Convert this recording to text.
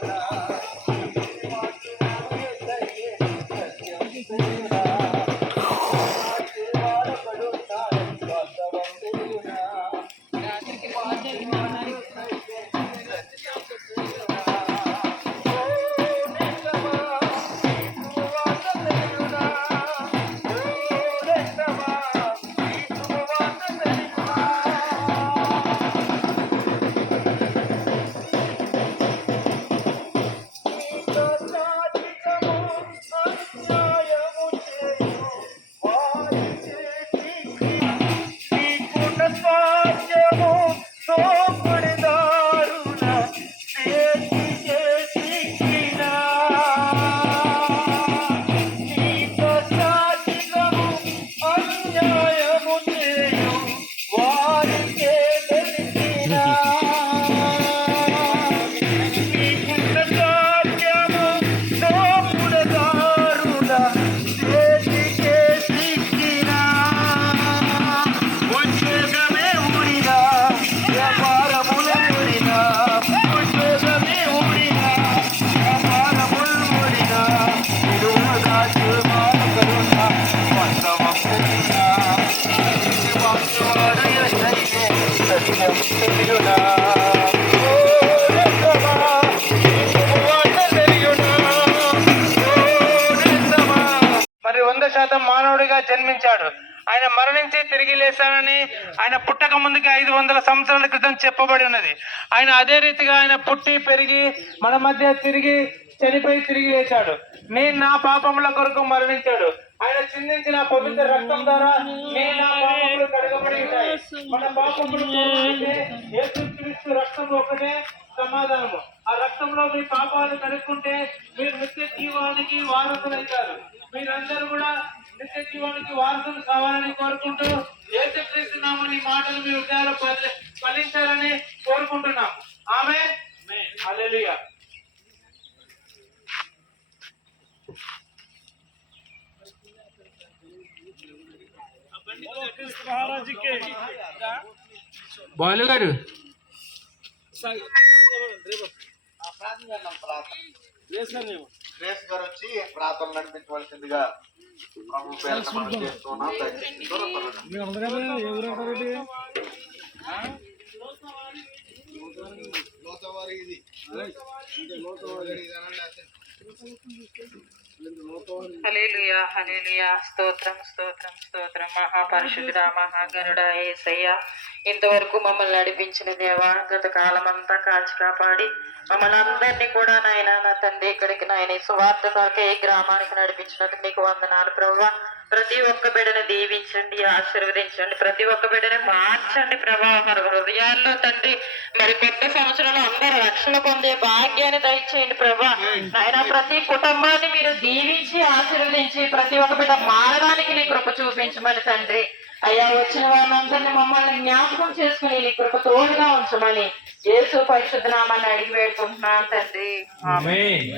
ಕಾ మరి వంద శాతం మానవుడిగా జన్మించాడు. ఆయన మరణించి తిరిగి లేచానని ఆయన పుట్టక ముందుకి ఐదు వందల సంవత్సరాల క్రితం చెప్పబడి ఉన్నది. ఆయన అదే రీతిగా ఆయన పుట్టి పెరిగి మన మధ్య తిరిగి చనిపోయి తిరిగి లేచాడు. నేను నా పాపముల కొరకు మరణించాడు. ఆయన చిందించిన పవిత్ర రక్తం ద్వారా నేను నా పాపములు మన పాపములు యేసుక్రీస్తు రక్తం ఒకటే సమాధానము. ఆ రక్తంలో మీ పాపాలు కనుక్కుంటే మీరు నిత్య జీవానికి వారసులైతారు. మీరందరూ కూడా నిత్య జీవానికి వారసులు కావాలని కోరుకుంటూ ఏసుక్రీస్తున్నామని మాటలు మీ హృదయాలు ఫలి- ఫలించాలని కోరుకుంటున్నాం. ఆమె హల్లెలూయా. బాలు గారు శ్రేష్ గారు వచ్చి ప్రాంతం నడిపించవలసిందిగా ప్రభు పేరున మనం చేస్తున్నాం దయచేసి దూరం పడండి. లోతవారి ఇది. అంటే లోతవారి ఇది అనండి హలేలుయా హలేలుయా స్తోత్రం స్తోత్రం స్తోత్రం. మహాపరిశుద్ధుడా మహాగనుడ యేసయ్య ఇంతవరకు మమ్మల్ని నడిపించిన దేవా గత కాలం అంతా కాచి కాపాడి మమ్మల్ని అందరినీ కూడా నాయన నా తండ్రి ఇక్కడికి నాయన సువార్త కొరకే ఈ గ్రామానికి నడిపించినందుకు మీకు వందనాలు ప్రభా ప్రతి ఒక్క బిడ్డను దీవించండి ఆశీర్వదించండి ప్రతి ఒక్క బిడ్డని మార్చండి ప్రభా హృదయాల్లో తండ్రి మరి కొత్త సంవత్సరంలో రక్షణ పొందే భాగ్యాన్ని దయచేయండి ప్రభా. నాయన ప్రతి కుటుంబాన్ని మీరు దీవించి ఆశీర్వదించి ప్రతి ఒక్క బిడ్డ మారడానికి నీ కృప చూపించమని తండ్రి. అయ్యా వచ్చిన వాళ్ళందరినీ మమ్మల్ని జ్ఞాపకం చేసుకుని నీ కృప తోడుగా ఉంచమని యేసు పరిశుద్ధ నామాన్ని అడిగి వేడుకుంటున్నాను తండ్రి. ఆమేన్